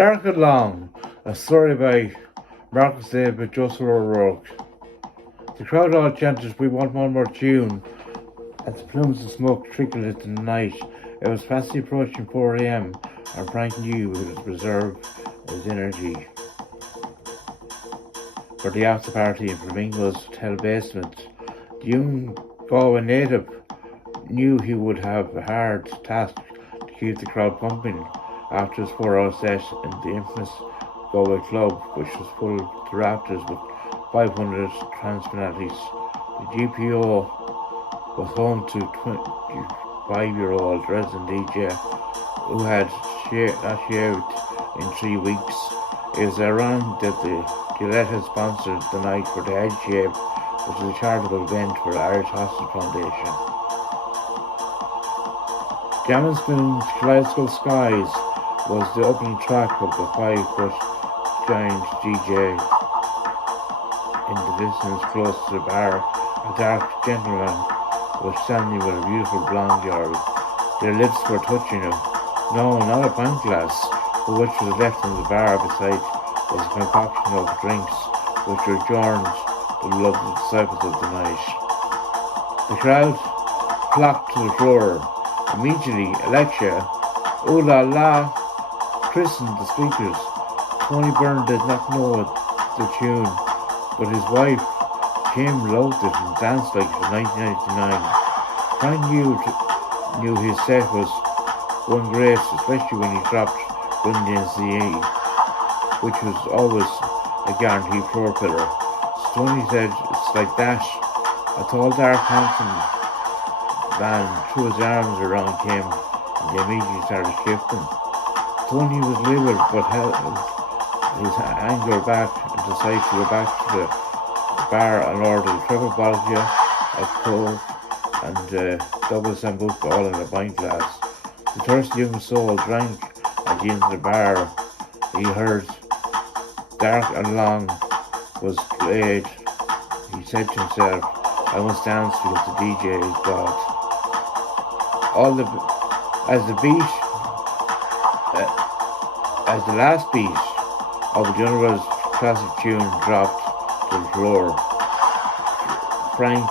Dark and Long, a story by Marcus David O Rourke. The crowd all chanted, "We want one more tune," as the plumes of smoke trickled into the night. It was fast approaching 4 a.m, and Frank knew he was preserved his energy for the after party in Flamingo's hotel basement. The young Galway native knew he would have a hard task to keep the crowd pumping after his 4-hour set in the infamous Galway club, which was full to rafters with 500 trans fanatics. The GPO was home to 25-year-old resident DJ who had not shaved in 3 weeks. It was ironic that the Gillette had sponsored the night for the head shave, which is a charitable event for the Irish Hostel Foundation. Jam & Spoon's Kaleidoscope Skies was the opening track of the 5-foot giant DJ. In the distance close to the bar, a dark gentleman was standing with a beautiful blonde girl. Their lips were touching him. No, not a pint glass, but which was left in the bar beside was a concoction of drinks which were adjourned the beloved disciples of the night. The crowd flocked to the floor. Immediately, Alexia, "Ooh la la," christened the speakers. Tony Byrne did not know the tune, but his wife, Kim, loved it and danced like it was 1999. Frank knew his set was going great, especially when he dropped Run DMC, which was always a guaranteed floor filler. So Tony said, "It's like that." A tall, dark, handsome man threw his arms around Kim, and they immediately started shifting. Tony was livid, but held his anger back and decided to go back to the bar and order a triple vodka, a coke, and double sambuca all in a pint glass. The thirsty young soul drank at the end of the bar. He heard Dark and Long was played. He said to himself, "I must dance because the DJ is God." As the last beat of the General's classic tune dropped to the floor, Frank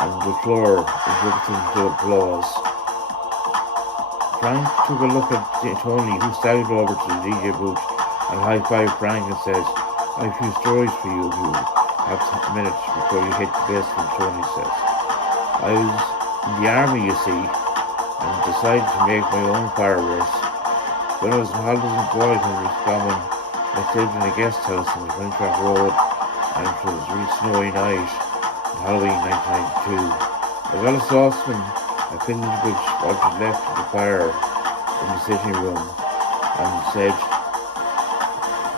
and the floor erupted into applause. Frank took a look at Tony, who staggered over to the DJ booth and high-fived Frank and said, "I have a few stories for you if you have a minute before you hit the basement," Tony says. "I was in the army, you see, and decided to make my own fireworks. When I was in holidays in Boyton, Roscommon, I stayed in a guest house on the Wintrack Road, and it was a really snowy night in Halloween 1992. I got a saucepan, I filled it with what was left of the fire in the sitting room, and said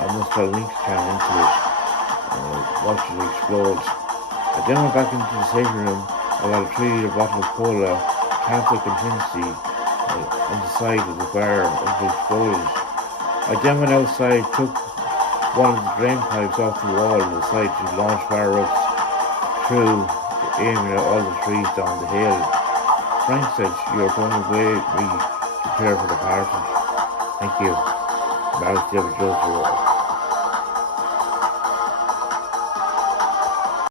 I must put a link can into it and watch it explode. I then went back into the sitting room. I got a 3-liter bottle of cola, capped up contingency on the side of the bar until it exploded. I then went outside, took one of the drain pipes off the wall and decided to launch fireworks through, aiming at all the trees down the hill. Frank said, "You're going away with me to prepare for the party." Thank you. Marcus David O Rourke.